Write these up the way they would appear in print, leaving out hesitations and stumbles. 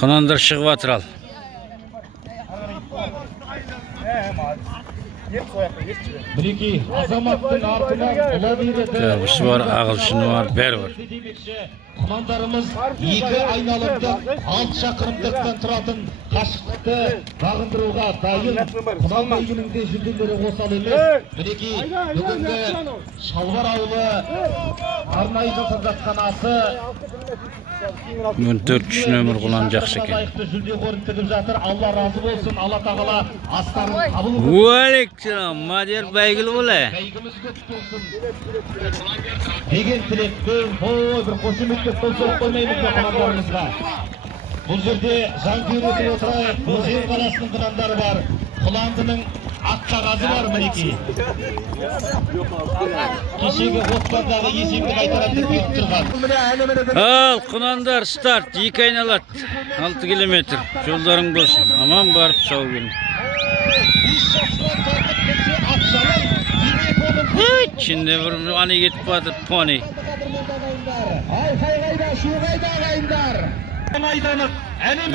Kınandır шығып атыр ал. Мінекей азаматтың артынан ұла береді. Бұсы бар, ағылшыны бар, бәрі бар. Құнандарымыз 2 айналымдық 6 шақырымдықтан тұратын қашықтықты бағындыруға дайын. Құнан бәйгінің де жүлделері осал емес. Мінекей бүгінгі Шалбар ауылы арнайы жасап жатқан асы 14 нөмір құлан жақсы екен. жүлде қорын тігіп жатыр. Алла разы болсын. Алла тағала астарын қабыл қылсын. Уалейкум, мадер бәйгілі болай. Бәйгіміз көп болсын деген тілекпен бір қошеметтеп қол соғып қоймаймыз ба құнандарымызға. Бұл жерде жанкүйер етіп отырайық. Өзен қаласының құнандары бар. Құландының ақ қағазы бар мінекей. Кешегі отбасындағы есебді қайтарады деп беріп тұрған. Ал, құнандар старт, 2 айналады. 6 километр. Жолдарың болсын. Аман барып сау келin. İçinde bir ani getip batır pony.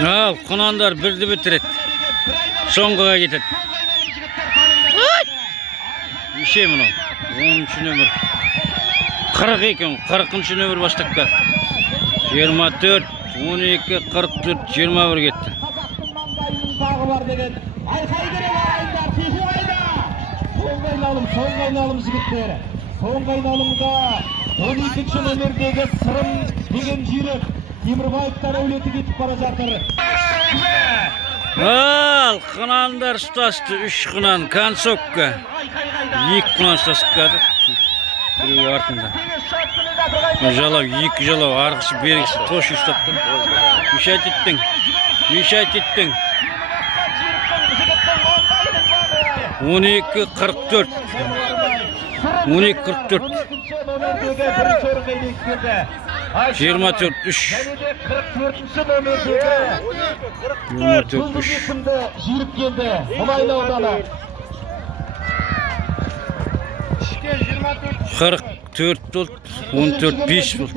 Al, Kunandar birdi bitiret. Songaga gitет. Bir şey mi o? 13 nömür. 40 ekan, 40. nömür baştakta. 24, 12, 44, 21 gitti. Soğuk aynalım жігіттері. Soğuk aynalımda 12. nömerdегі Сырым деген жүйрік Темірбаевтар әулеті кетіп бара жатыр. Al, Kunandar stastı, 3 kunan, kansokka. 2 kunan stasıp kaldı. Biri артында. Жалау, 2 жалау, арғысы беріксі, тош ұстаптың. Мешайт еттің. 12-44. 12-44. 24-3. 44 oldu, 14-5 oldu.